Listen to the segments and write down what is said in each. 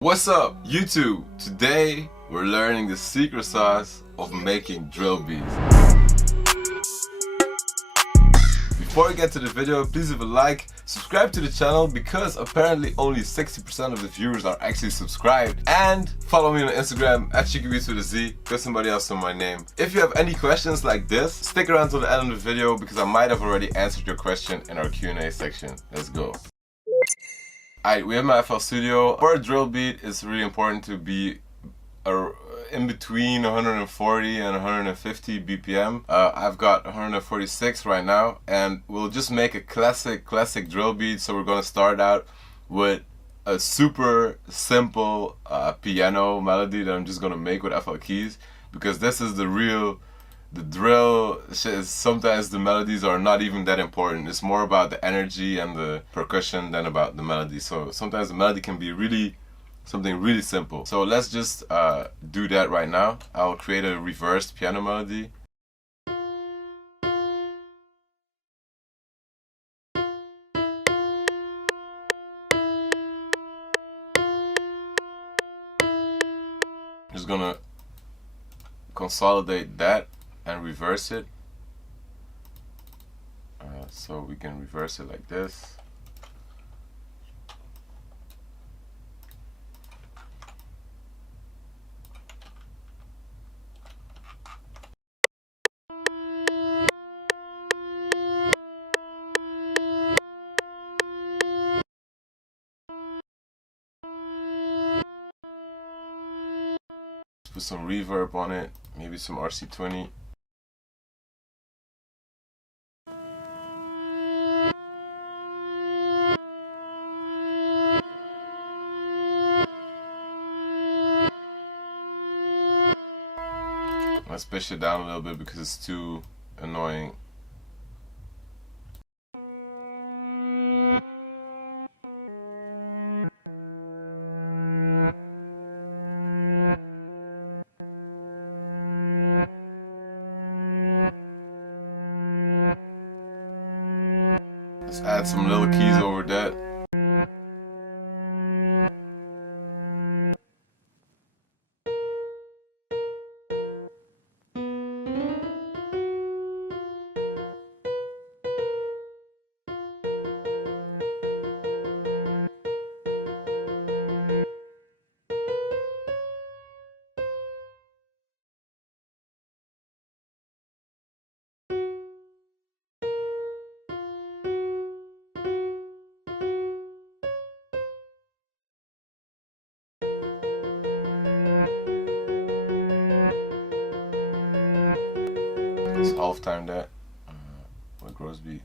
What's up, YouTube? Today we're learning the secret sauce of making drill beats. Before we get to the video, please leave a like, subscribe to the channel because apparently only 60% of the viewers are actually subscribed, and follow me on Instagram at Chuki with a Z, put somebody else on my name. If you have any questions like this, stick around till the end of the video because I might have already answered your question in our Q&A section. Let's go. Alright, we have my FL Studio. For a drill beat, it's really important to be in between 140 and 150 BPM. I've got 146 right now, and we'll just make a classic drill beat. So we're gonna start out with a super simple piano melody that I'm just gonna make with FL keys, because this is the drill shit. Is sometimes the melodies are not even that important. It's more about the energy and the percussion than about the melody. So sometimes the melody can be something really simple. So let's just do that right now. I'll create a reversed piano melody. Just gonna consolidate that and reverse it, so we can reverse it like this. Put some reverb on it, maybe some RC20. Let's push it down a little bit because it's too annoying. Let's add some little keys over that. Let's half time that with gross beat.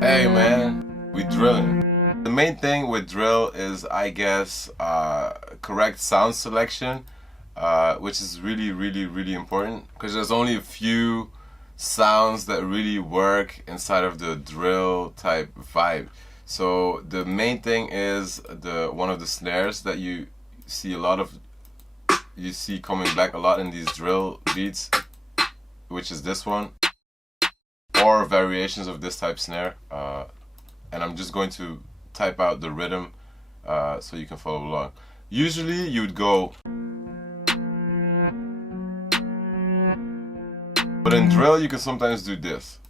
Hey man, we drilling. The main thing with drill is, I guess, correct sound selection, which is really important, because there's only a few sounds that really work inside of the drill type vibe. So the main thing is one of the snares that you see coming back a lot in these drill beats, which is this one, or variations of this type snare. And I'm just going to type out the rhythm so you can follow along. Usually you'd go, but in drill you can sometimes do this.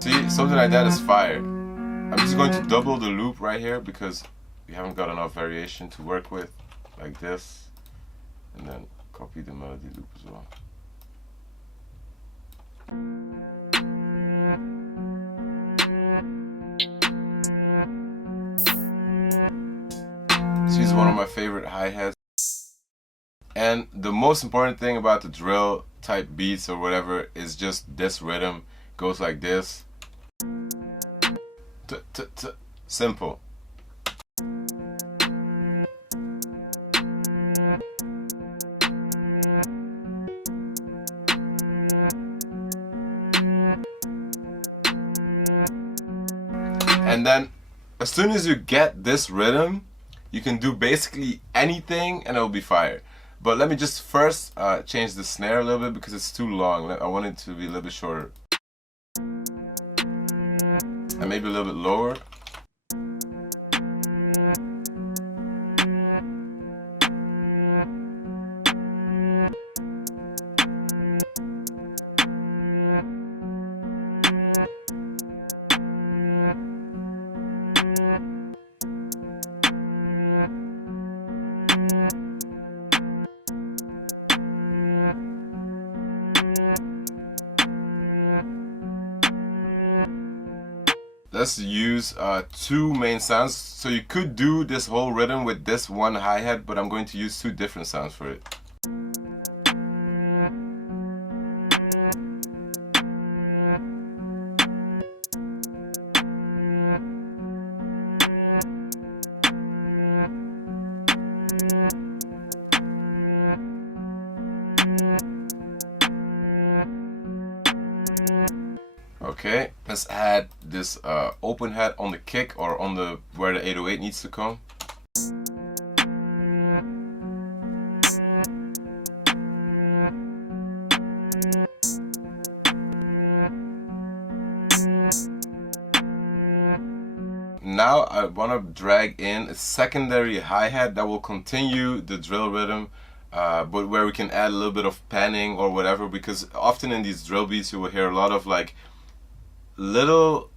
See, something like that is fire. I'm just going to double the loop right here because we haven't got enough variation to work with, like this, and then copy the melody loop as well. She's one of my favorite hi-hats. And the most important thing about the drill type beats or whatever is just this rhythm goes like this. Simple. And then As soon as you get this rhythm, you can do basically anything and it'll be fire. But let me just first change the snare a little bit because it's too long. I want it to be a little bit shorter. And maybe a little bit lower. Let's use two main sounds. So you could do this whole rhythm with this one hi-hat, but I'm going to use two different sounds for it. Okay, let's add this open hat on the kick or on the where the 808 needs to come. Now I want to drag in a secondary hi-hat that will continue the drill rhythm, but where we can add a little bit of panning or whatever, because often in these drill beats you will hear a lot of like little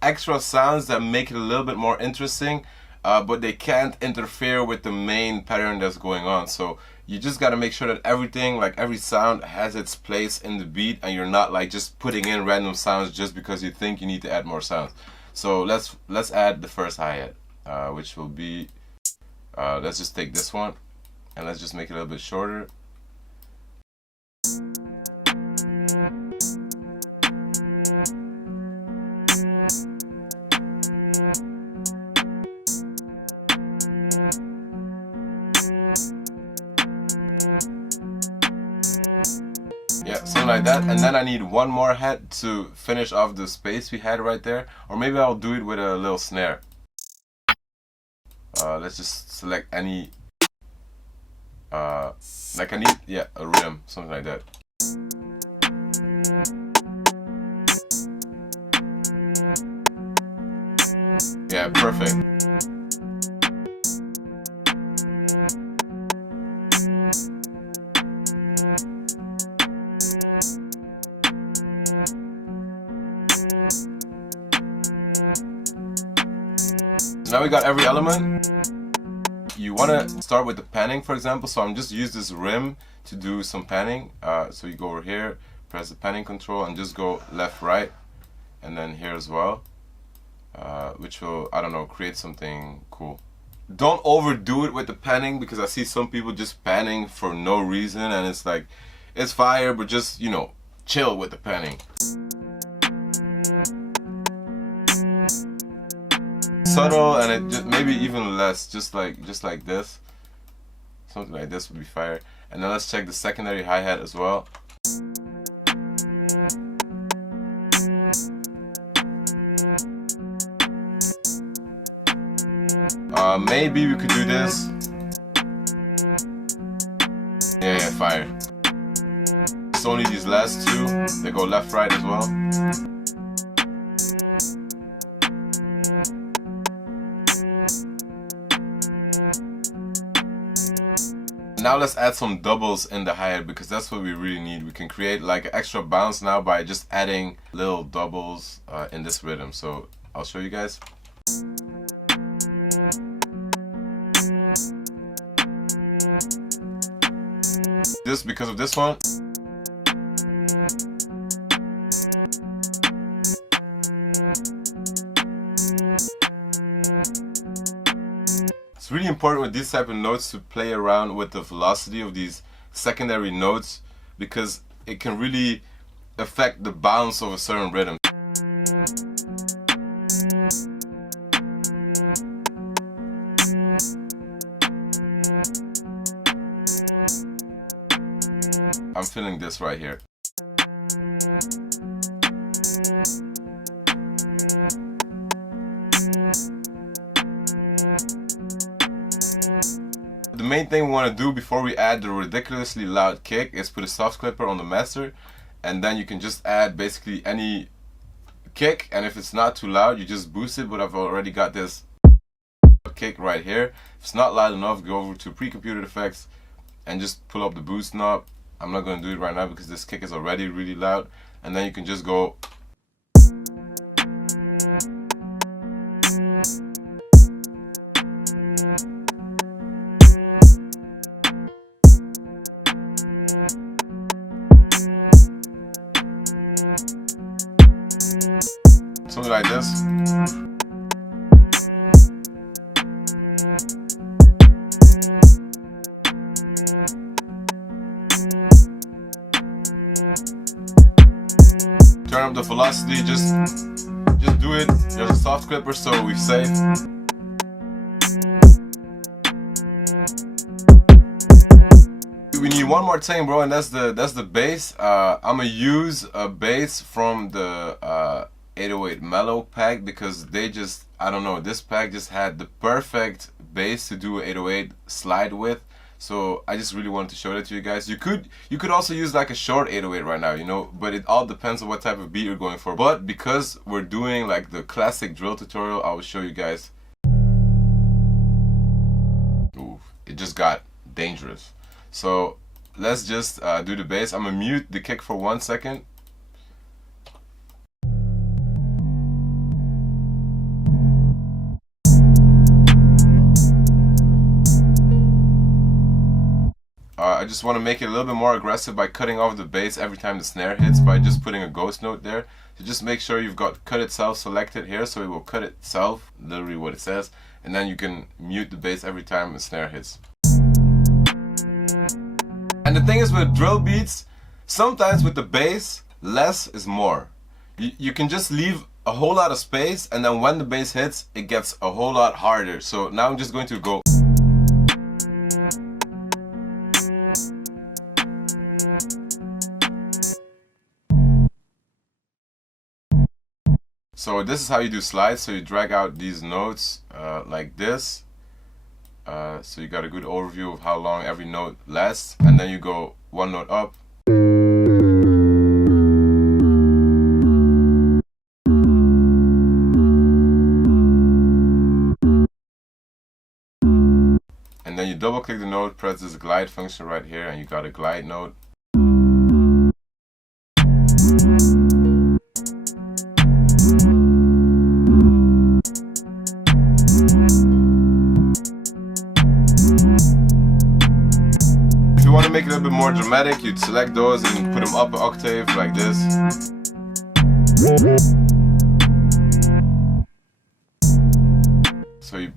extra sounds that make it a little bit more interesting, but they can't interfere with the main pattern that's going on. So you just got to make sure that everything, like every sound, has its place in the beat, and you're not like just putting in random sounds just because you think you need to add more sounds. So let's add the first hi-hat, which will be let's just take this one and let's just make it a little bit shorter. Yeah, something like that. And then I need one more hat to finish off the space we had right there. Or maybe I'll do it with a little snare. Let's just select any, like I need, yeah, a rhythm, something like that. Yeah, perfect. Now we got every element. You want to start with the panning, for example, so I'm just use this rim to do some panning. So you go over here, press the panning control, and just go left, right, and then here as well, which will, I don't know, create something cool. Don't overdo it with the panning, because I see some people just panning for no reason, and it's like, it's fire, but just, you know, chill with the panning. Subtle, and it just, maybe even less, just like this, something like this would be fire. And then let's check the secondary hi-hat as well. Maybe we could do this. Yeah, fire. It's only these last two, they go left, right as well. Now let's add some doubles in the hi-hat, because that's what we really need. We can create like an extra bounce now by just adding little doubles in this rhythm. So I'll show you guys. Just because of this one. It's really important with these type of notes to play around with the velocity of these secondary notes, because it can really affect the bounce of a certain rhythm. I'm feeling this right here. the main thing we want to do before we add the ridiculously loud kick is put a soft clipper on the master, and then you can just add basically any kick, and if it's not too loud you just boost it. But I've already got this kick right here. If it's not loud enough, go over to pre-computed effects and just pull up the boost knob. I'm not going to do it right now because this kick is already really loud, and then you can just go something like this. Turn up the velocity, just do it. There's a soft clipper, so we're safe. We need one more thing, bro, and that's the bass. I'm gonna use a bass from the 808 mellow pack because they just, I don't know, this pack just had the perfect bass to do 808 slide with. So I just really wanted to show that to you guys. You could also use like a short 808 right now, you know, but it all depends on what type of beat you're going for. But because we're doing like the classic drill tutorial, I will show you guys. Ooh, it just got dangerous. So let's just do the bass. I'm gonna mute the kick for 1 second. I just want to make it a little bit more aggressive by cutting off the bass every time the snare hits by just putting a ghost note there. So just make sure you've got cut itself selected here, so it will cut itself, literally what it says, and then you can mute the bass every time the snare hits. And the thing is with drill beats, sometimes with the bass, less is more. You can just leave a whole lot of space, and then when the bass hits, it gets a whole lot harder. So now I'm just going to go. So this is how you do slides. So you drag out these notes like this. So you got a good overview of how long every note lasts, and then you go one note up. And then you double click the note, press this glide function right here, and you got a glide note. If you want to make it a little bit more dramatic, you'd select those and put them up an octave like this. So you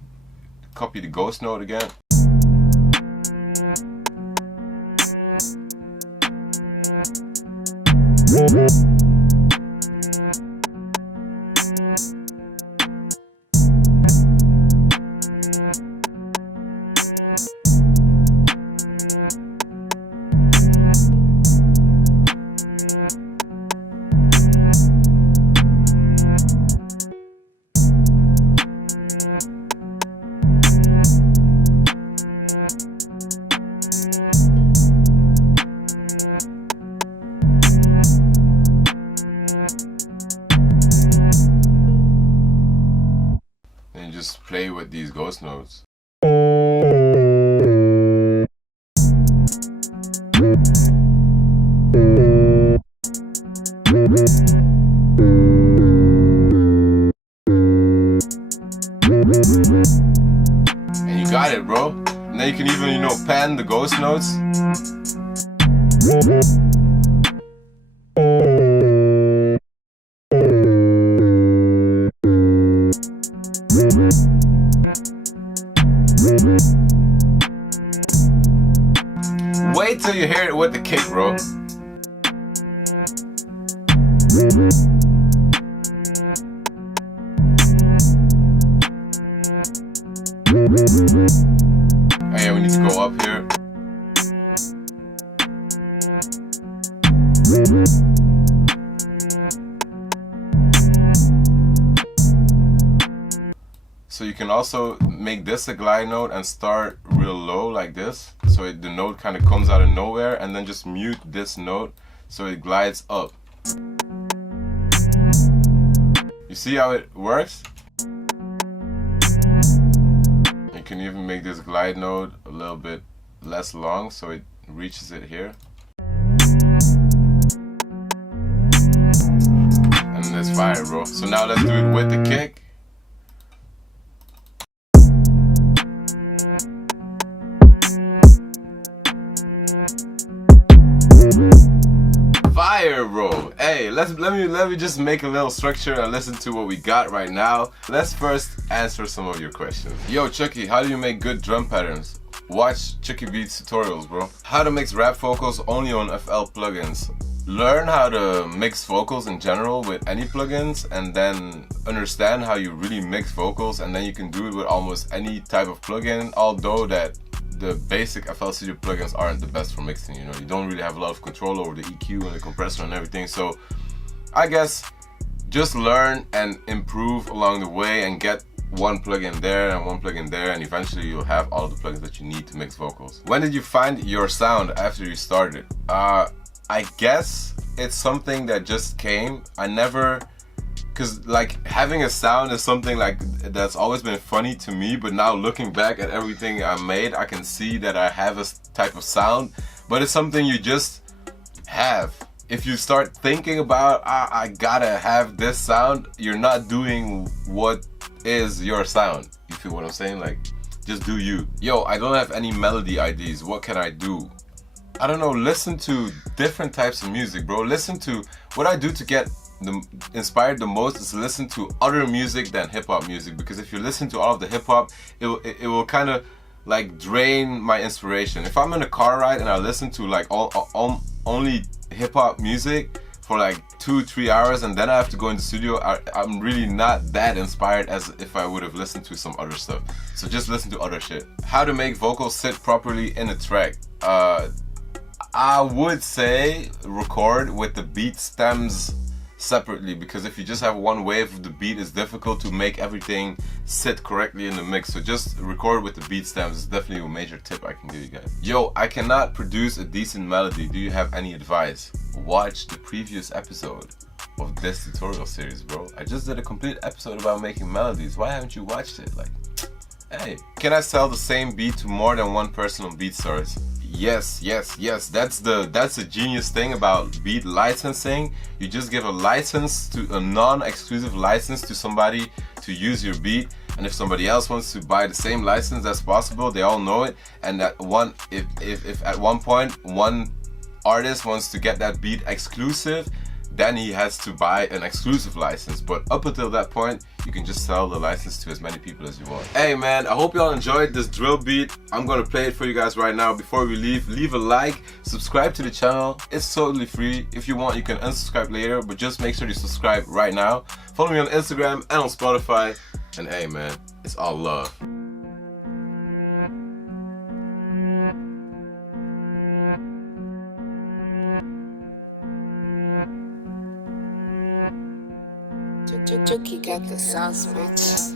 copy the ghost note again. Just play with these ghost notes. And you got it, bro. And then you can even, you know, pan the ghost notes. Wait till you hear it with the kick, bro. Oh yeah, we need to go up here. So you can also make this a glide note and start real low like this, so the note kind of comes out of nowhere, and then just mute this note so it glides up. You see how it works? You can even make this glide note a little bit less long so it reaches it here. And that's fire, bro. So now let's do it with the kick. Fire, bro. Hey, let me just make a little structure and listen to what we got right now. Let's first answer some of your questions. Yo, Chuki, how do you make good drum patterns? Watch Chuki Beats tutorials, bro. How to mix rap vocals only on FL plugins. Learn how to mix vocals in general with any plugins, and then understand how you really mix vocals, and then you can do it with almost any type of plugin, although that the basic FL Studio plugins aren't the best for mixing. You know, you don't really have a lot of control over the EQ and the compressor and everything. So I guess just learn and improve along the way and get one plugin there and one plugin there, and eventually you'll have all the plugins that you need to mix vocals. When did you find your sound after you started? I guess it's something that just came. I never, cause like having a sound is something like that's always been funny to me, but now looking back at everything I made, I can see that I have a type of sound, but it's something you just have. If you start thinking about, I gotta have this sound, you're not doing what is your sound. You feel what I'm saying? Like, just do you. Yo, I don't have any melody ideas. What can I do? I don't know, listen to different types of music, bro. Listen to, what I do to get inspired the most is listen to other music than hip-hop music, because if you listen to all of the hip-hop, it will kind of like drain my inspiration. If I'm in a car ride and I listen to like only hip-hop music for like 2-3 hours and then I have to go in the studio, I'm really not that inspired as if I would have listened to some other stuff. So just listen to other shit. How to make vocals sit properly in a track. I would say record with the beat stems separately, because if you just have one wave of the beat, it's difficult to make everything sit correctly in the mix. So just record with the beat stems. It's definitely a major tip I can give you guys. Yo, I cannot produce a decent melody. Do you have any advice? Watch the previous episode of this tutorial series, bro. I just did a complete episode about making melodies. Why haven't you watched it? Like, hey, can I sell the same beat to more than one person on BeatStars? Yes. That's the genius thing about beat licensing. You just give a license, to a non-exclusive license to somebody to use your beat, and if somebody else wants to buy the same license, that's possible. They all know it. And that one, if at one point one artist wants to get that beat exclusive, then he has to buy an exclusive license. But up until that point, you can just sell the license to as many people as you want. Hey man, I hope y'all enjoyed this drill beat. I'm gonna play it for you guys right now. Before we leave a like, subscribe to the channel. It's totally free. If you want, you can unsubscribe later, but just make sure you subscribe right now. Follow me on Instagram and on Spotify. And hey man, it's all love. Chuki got the sauce, bitch.